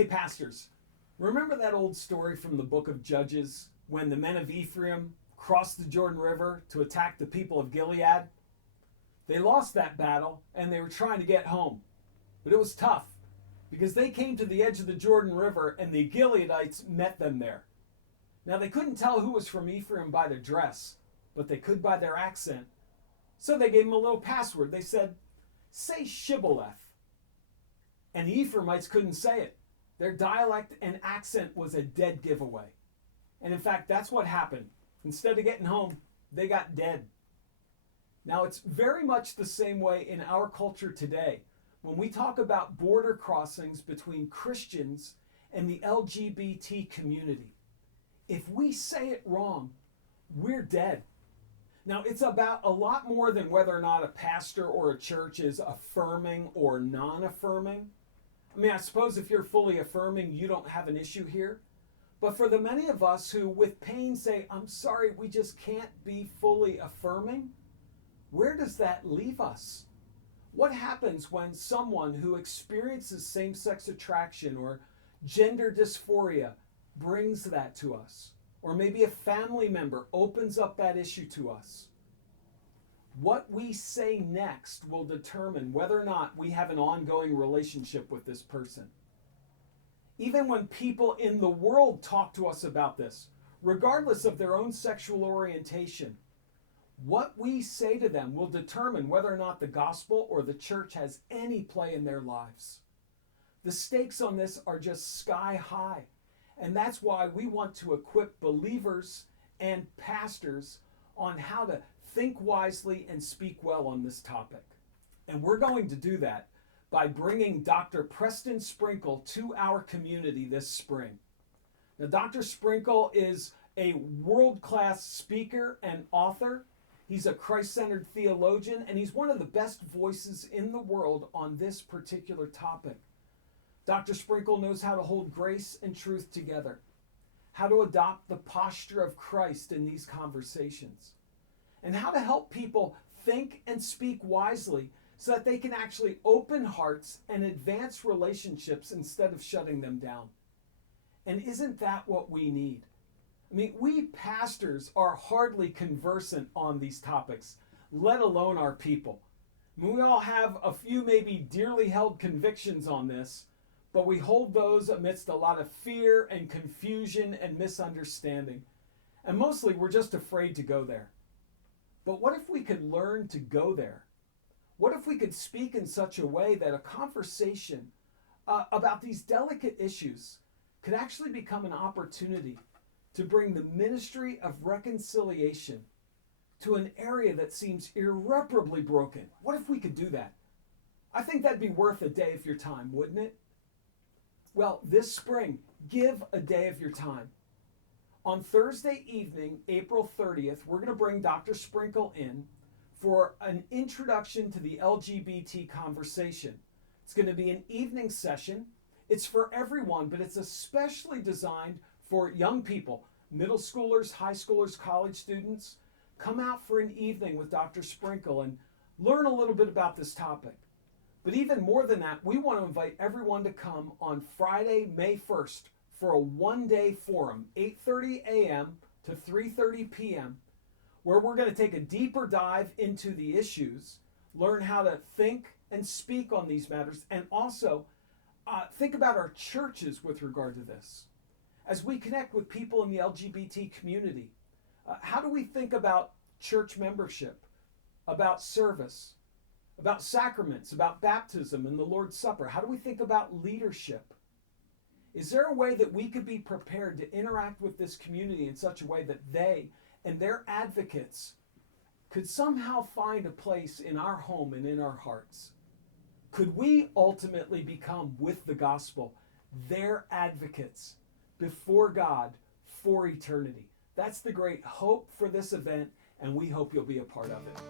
Hey, pastors, remember that old story from the book of Judges when the men of Ephraim crossed the Jordan River to attack the people of Gilead? They lost that battle and they were trying to get home. But it was tough because they came to the edge of the Jordan River and the Gileadites met them there. Now, they couldn't tell who was from Ephraim by their dress, but they could by their accent. So they gave them a little password. They said, say Shibboleth. And the Ephraimites couldn't say it. Their dialect and accent was a dead giveaway. And in fact, that's what happened. Instead of getting home, they got dead. Now, it's very much the same way in our culture today. When we talk about border crossings between Christians and the LGBT community, if we say it wrong, we're dead. Now, it's about a lot more than whether or not a pastor or a church is affirming or non-affirming. I mean, I suppose if you're fully affirming, you don't have an issue here. But for the many of us who with pain say, I'm sorry, we just can't be fully affirming, where does that leave us? What happens when someone who experiences same-sex attraction or gender dysphoria brings that to us? Or maybe a family member opens up that issue to us. What we say next will determine whether or not we have an ongoing relationship with this person. Even when people in the world talk to us about this, regardless of their own sexual orientation, what we say to them will determine whether or not the gospel or the church has any play in their lives. The stakes on this are just sky high. And that's why we want to equip believers and pastors on how to think wisely and speak well on this topic. And we're going to do that by bringing Dr. Preston Sprinkle to our community this spring. Now, Dr. Sprinkle is a world-class speaker and author. He's a Christ-centered theologian, and he's one of the best voices in the world on this particular topic. Dr. Sprinkle knows how to hold grace and truth together, how to adopt the posture of Christ in these conversations, and how to help people think and speak wisely so that they can actually open hearts and advance relationships instead of shutting them down. And isn't that what we need? I mean, we pastors are hardly conversant on these topics, let alone our people. I mean, we all have a few maybe dearly held convictions on this, but we hold those amidst a lot of fear and confusion and misunderstanding. And mostly we're just afraid to go there. But what if we could learn to go there? What if we could speak in such a way that a conversation about these delicate issues could actually become an opportunity to bring the ministry of reconciliation to an area that seems irreparably broken? What if we could do that? I think that'd be worth a day of your time, wouldn't it? Well, this spring, give a day of your time. On Thursday evening, April 30th, we're going to bring Dr. Sprinkle in for an introduction to the LGBT conversation. It's going to be an evening session. It's for everyone, but it's especially designed for young people, middle schoolers, high schoolers, college students. Come out for an evening with Dr. Sprinkle and learn a little bit about this topic. But even more than that, we want to invite everyone to come on Friday, May 1st for a one-day forum, 8:30 a.m. to 3:30 p.m., where we're going to take a deeper dive into the issues, learn how to think and speak on these matters, and also think about our churches with regard to this. As we connect with people in the LGBT community, how do we think about church membership, about service, about sacraments, about baptism and the Lord's Supper? How do we think about leadership? Is there a way that we could be prepared to interact with this community in such a way that they and their advocates could somehow find a place in our home and in our hearts? Could we ultimately become, with the gospel, their advocates before God for eternity? That's the great hope for this event, and we hope you'll be a part of it.